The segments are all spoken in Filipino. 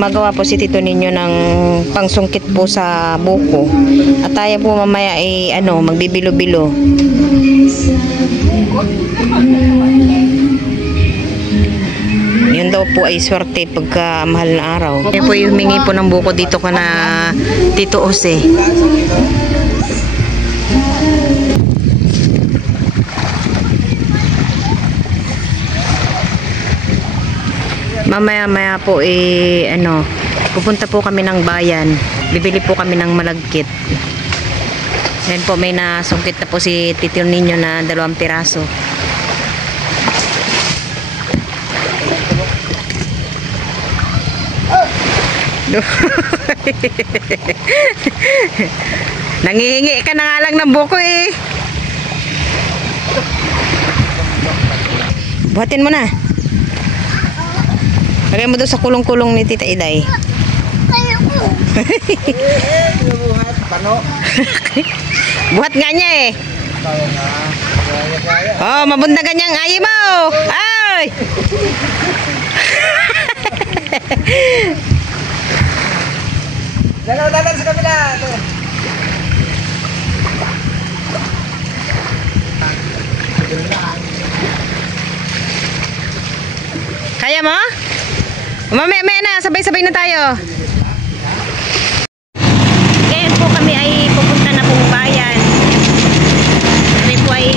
gumagawa po si Tito ninyo ng pangsungkit po sa buko. At tayo po mamaya ay magbibilo-bilo. Yun daw po ay swerte pagka mahal na araw. Yan po yung humingi po ng buko dito ka na Tito Ose. Mamaya po pupunta po kami ng bayan. Bibili po kami ng malagkit. Yan po, may nasungkit na po si Tito ninyo na 2 piraso. Nangihingi ka na nga lang ng buko eh. Buhatin mo na. Lagay mo doon sa kulong-kulong ni Tita Iday. Buhat nga niya eh. Oh, mabunda ganyang ayi mo. Ay! Dalan sa kabila. Kaya mo? Mamaya na, sabay-sabay na tayo. Ngayon po kami ay pupunta na pong bayan. Kami po ay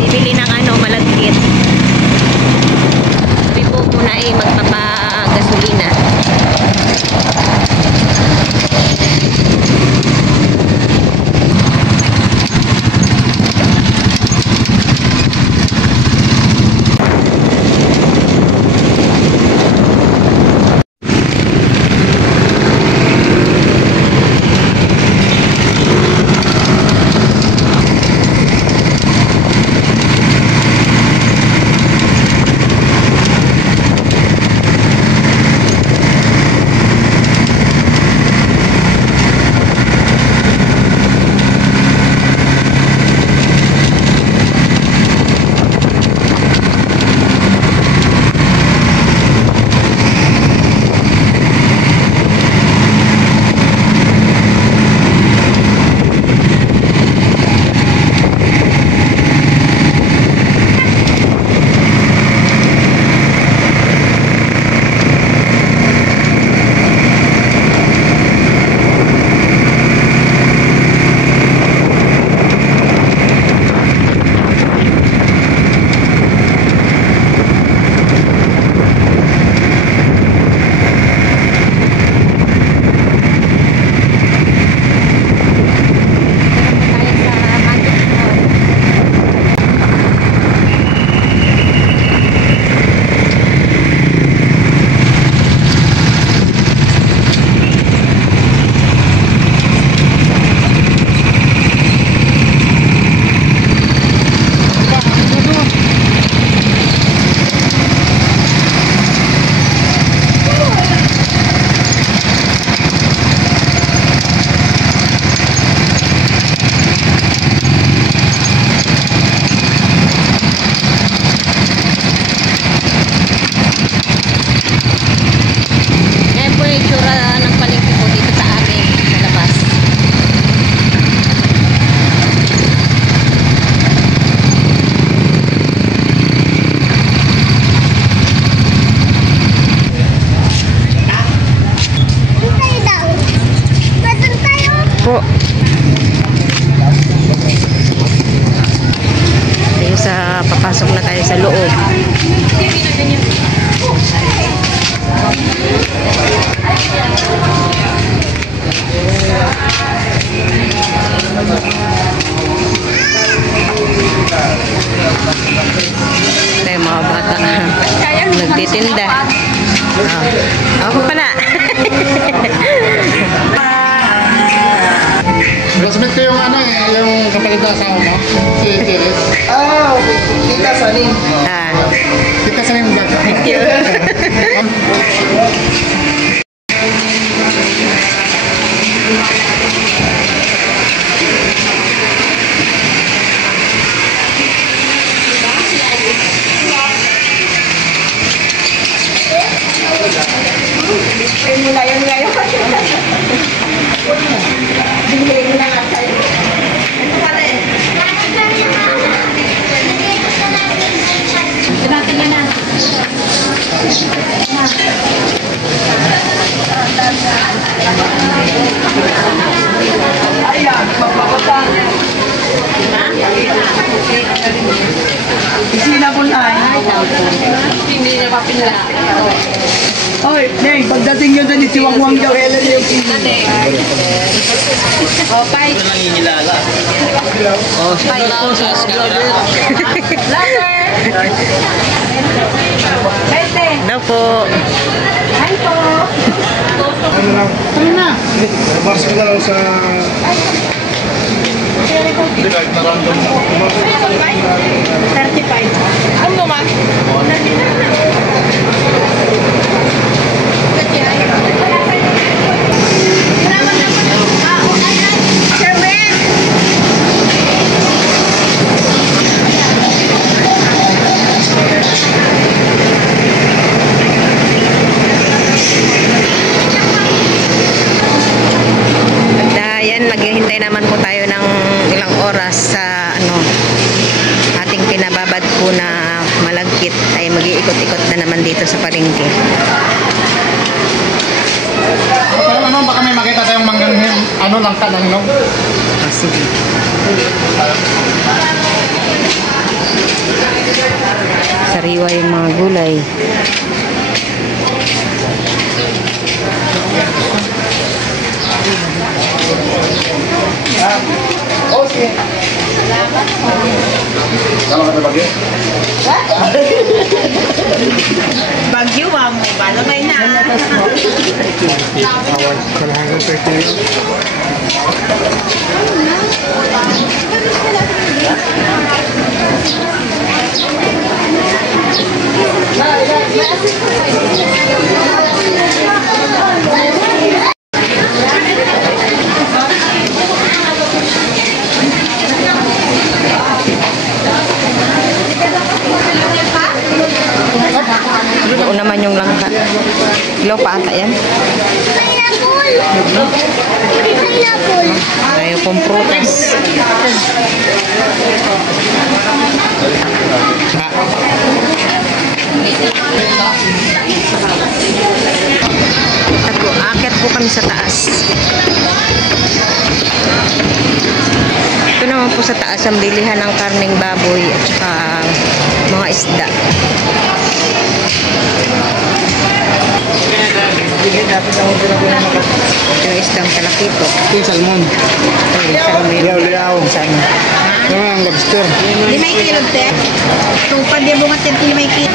bibili ng malagkit. Kami po muna ay magpapagasolina. Po. Papasok na tayo sa loob. Ito yung mga bata nagtitinda. Ako pa na. Classmate ko yung yung kapatid na asawa mo. Si Tiris. Tita Saling. Tita Saling vlog. Thank you. Spray mo na yan ngayon. Bigay mo na nga sa'yo. Ito pala eh. Tingnan na. Ayan, magpapatang. Sinabulay. Hindi niya mapila. Oy, Neng, pagdating nyo doon, itiwangwang daw. Kailan yung pinili? O, Pai. Ito nangingilala. O, Pai. Lover. Bete. Hello po. Hi po. Ano lang? Ano na? Bas ko na lang sa... Hindi, kahit na random. 35. Ano ma? Maghihintay naman po tayo ng ilang oras sa ating pinababad po na malagkit ay mag-iikot-ikot na naman dito sa palengke. Pero baka may makita tayong manggang langka ng no? Sige. Sariwa yung mga gulay. Okay. Sama ka na bagyo? Bagyo mo. Balabay na. Award. Kalahangan sa ito. Doon naman yung langka. Ilaw pa ata yan. Ayaw pong prutas. Akit po kami sa taas. Ito naman po sa taas ang bilihan ng karning baboy at saka mga isda. Ito yung isdang talakito. Ito yung salmon. Liyaw. Ito ang lobster. Di may kilo, te. Tupad yung bunga, te. Di may kilo.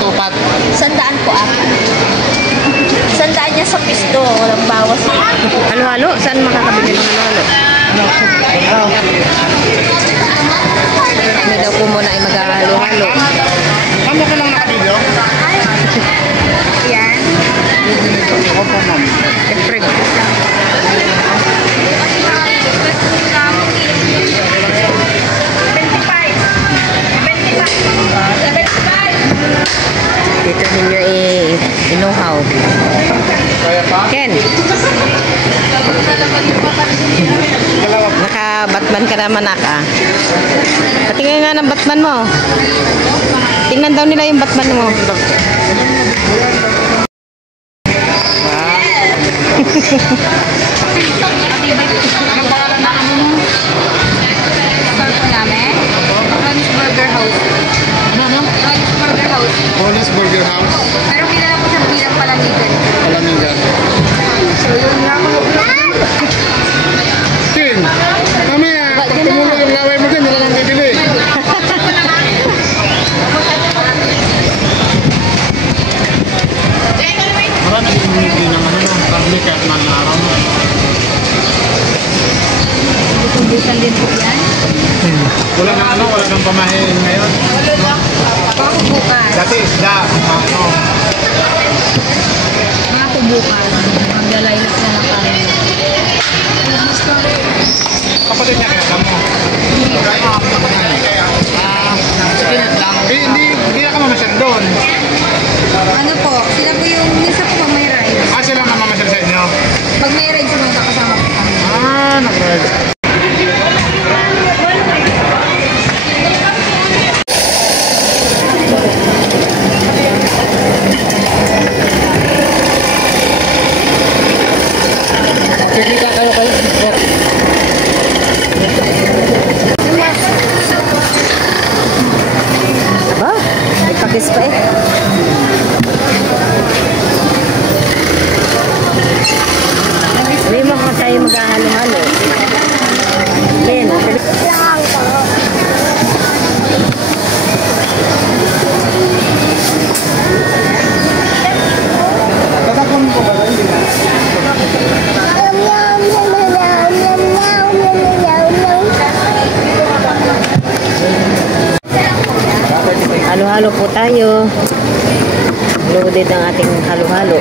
Tupat. Sandaan po ako. Sandaan niya sa pisto. Walang bawas. Halo-halo? Saan makakabili ng halo-halo? Kami daw po muna ay mag-halo-halo. Ano ka lang nakabidyo? Yan. Ako po, ma'am. Siyempre. Dito ninyo inuhaw. Kaya pa? Ken, Dalawa. naka-Batman ka naman ah. Patingin nga ng Batman mo. Tingnan daw nila yung Batman mo. Anong pangalan na ano mo? Pangalan namin? Ron's Burger House. Ano? Ron's Burger House. Police Burger House. Pero kilala ko siya bilang Palamigan. Palamigan. So yun nga ako. Tin, mamaya, pag tumulo yung laway mo din, wala nang bibili. Marami yung hindi ng karne kahit ng araw mo. Bukan din po yan. Wala nang pamahiin ngayon. Mga kubukan. Dati isda, Mga kubukan. Maglalaylas na ng kanin. Kapatid niya, kinasam mo. Kinat lang. Hindi na ka mamasyal doon. Ano po, sila po yung minsan po pag may ride. Sila na mamasyal sa inyo. Pag may ride, sumunod kasama po kami. Nag-ride. Kikita kayo sir. Aba, may pakis pa eh. Hindi mo ka tayo maghahalo-halo. Then, Tatapon ko ba? Hindi na. halo-halo po tayo. Loaded ang ating halo-halo.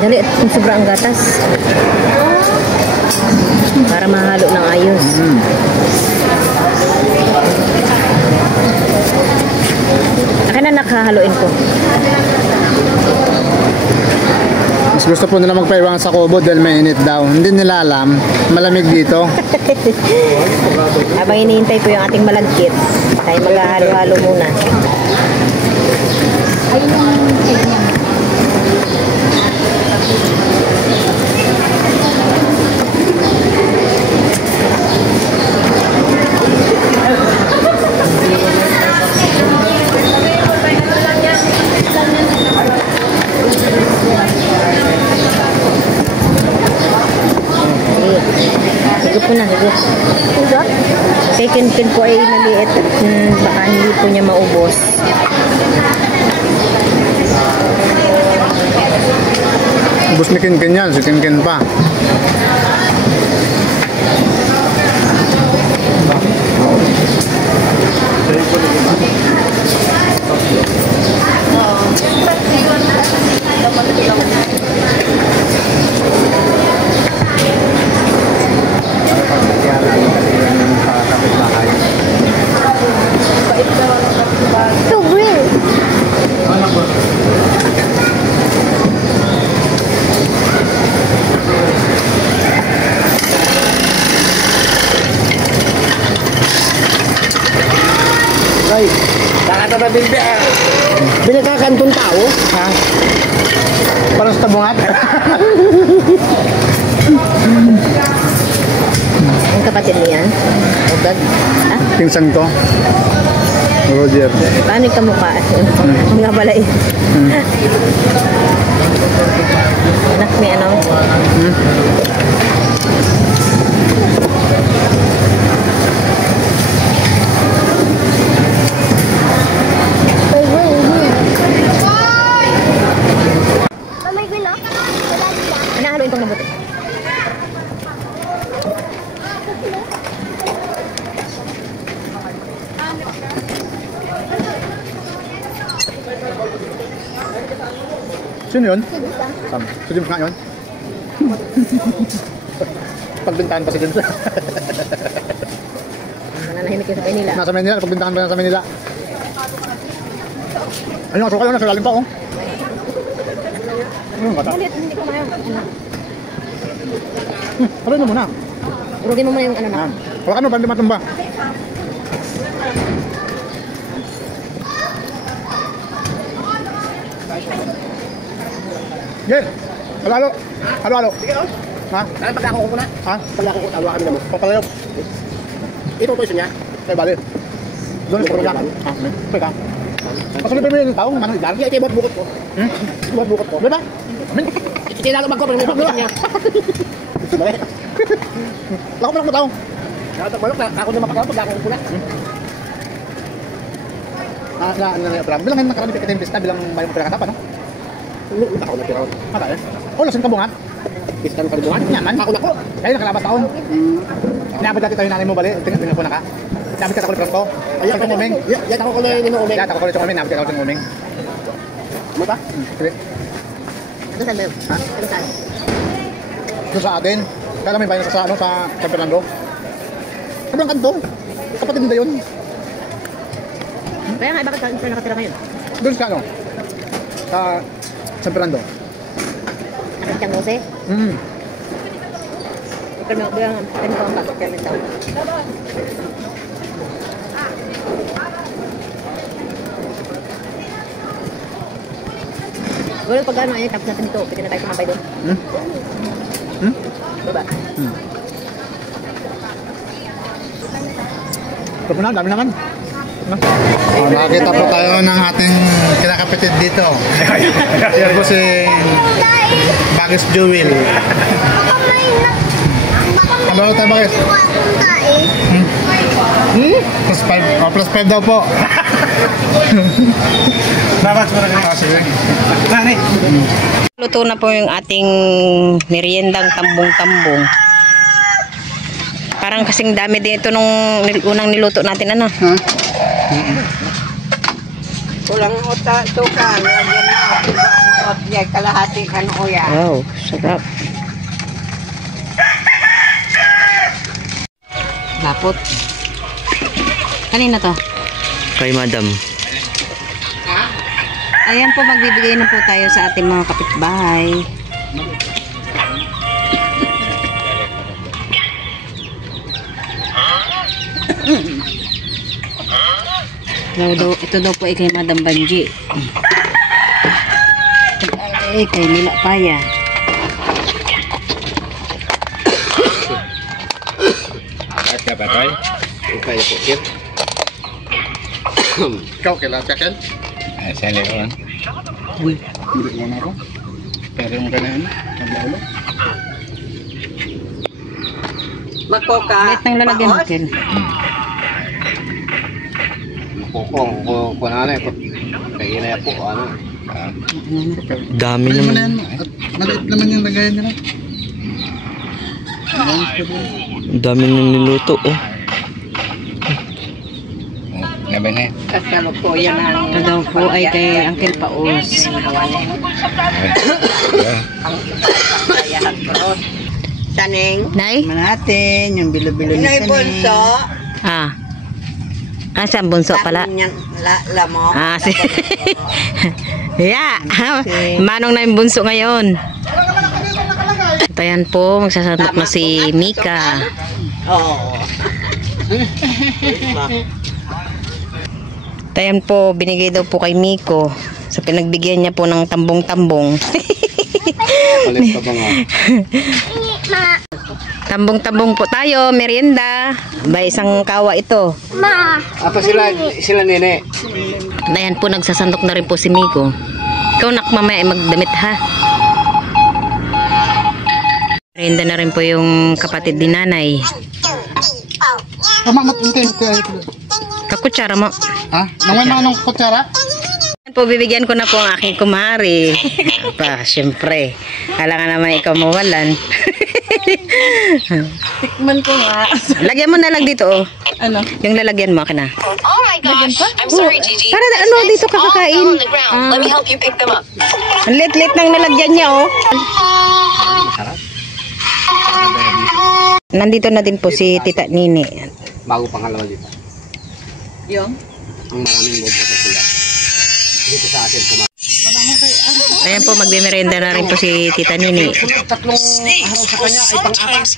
Dali, sobrang gatas. Para mahalo ng ayos. Akin na nakahaluin ko. Mas gusto po nila magpaiwang sa kubo dahil mainit daw. Hindi nila alam, malamig dito. Habang hinihintay po yung ating malagkit, tayo maghahalo-halo muna. Ayun yung cake niya. Higop po na, higop. Higop? Kay Kinkin po ay maliit at baka hindi po niya maubos. Ubus ni Kinkin yan, si Kinkin pa. So green. Ay, nakatatabing binagkakantong tao. Ha? Parang sa tabungat. Ang kapatid niya? Ugag? Ah? Pinsan ko. Roger. Paano yung kamukha? Mga balay. Anak, may ano? Mamay ko na. Inahaluin kong mabuti. Sino yun? Sam. Si James nga yun? Pagbintahan pa si James. Nananahimik yun sa Maynila. Nasa Manila, pagbintahan pa nasa Manila. Ayun, asukal yun, nasa lalim pa oh. Ayun, kata. Hindi ko mayon. Haluin mo muna. Urugin mo muna yung ano na. Hawakan mo, para hindi matumba. Yes! Halo-halo! Halo-halo! Ha? Ano pag ako ko na? Ha? Pag ako ko, tawa kami naman. Papalayok. Ito po isa niya. Ay, bali. Doon, sa pagkaka. Ha? Pwede ka. Pasulipin mo yung taong manang ilan. Ito yung buhat bukot ko. Buhat bukot ko. Diba? Amin? Kailangan magkopang may papitan niya. Lako mo lang mo taong. Nakatagbalok na ako na makakaw pag ako ko na. Bilang ngayon nakaraan ng pista bilang may pagkakatapa, no? Ulit ako na tiraw. Mata eh. O, lasing kabungan. Pistan ka ribuan. Nyaman. Ako na ko. Kaya nakalabas taon. Inabot dati tayo nanay mo bali. Tingnan po na ka. Inabot ka sa kulit ko. Ayan ko umeng. Yan ako ko na yun umeng. Yan, ako kulit yung uming. Inabot ka sa uming. Ano ba? Sige. Ano saan ba yun? Ha? Ano saan? Doon sa atin. Kaya kami bayan sa ano, sa San Fernando. Kabilang kanto. Kapatid nila yun. Kaya nga, bakit ka nakatira ngayon? Doon sa ano? Sa San Fernando. Ang Tiang Jose? Ikaw na, ano pa ang bakit kami tao? Wala pag ano, tapos natin ito, pwede na tayo kumabay doon. Baba. Ito po na, dami naman. Nakakita po tayo ng ating kinakapitid dito. Yan po si Bagis Jewel. Ano tayo Bagis? Plus 5 daw po. Dapat mo rin kasi. Luto na po yung ating meriendang tambong-tambong. Parang kasing dami din ito nung unang niluto natin, ano? Kulang uta, tuka. Lagyan na. Yan, kalahati ka no yan. Wow, sarap. Lapot. Kanina to? Kay Madam. Ayan po, magbibigay na po tayo sa ating mga kapitbahay. Ito daw po ay kay Madam Banji. Ay, kay Mila Paya. Ikaw, kailangan ka Ken? Sali ko lang. Uy, hindi mo na ako. Pero yung ganyan, naglaulo. Makoka. Bait ng lalagyan natin. Kung ano eh. Kaya na po, ano. Dami Pwede mo naman. na yan. At maliit naman yung lagayan nila. Dami nang niluto, oh. Nabi na eh. Kasama po yan ang... Ito daw po ay kay Uncle Paos. Saning. Nay? Natin, yung bilo-bilo ni Saning. Bunso. Ah. Ah, saan bunso pala? Lamo. Ah, si... yeah. Manong na yung bunso ngayon. Tayan po, magsasandok na si Mika. Oo. Tayan po, binigay daw po kay Miko. Sa pinagbigyan niya po ng tambong-tambong. Ulit pa ba nga? Tambong-tambong po tayo, merienda. Ba, isang kawa ito. Apa sila nene? Tayan po, nagsasandok na rin po si Miko. Ikaw nak mamaya ay magdamit ha. Merienda na rin po yung kapatid ni nanay. Tama, matintay. Kakutsara mo. Ha? Naman na anong kutsara? Po, bibigyan ko na po ang aking kumari. Pa, syempre. Kailangan naman ikaw mawalan. Tikman ko nga. Lagyan mo na lang dito, oh. Ano? Yung lalagyan mo, akin na. Oh my gosh. I'm sorry, Gigi. Para na, ano, dito kakakain. All on the ground. Let me help you pick them up. Ang lit-lit ng nalagyan niya, oh. Nandito na din po si Tita Nini. Bago pangalawa dito. Yung? Ang maraming bobo sa pula. Dito sa atin kumain. Ayan po, magbimerenda na rin po si Tita Nini. Tatlong araw sa kanya ay pang-apat.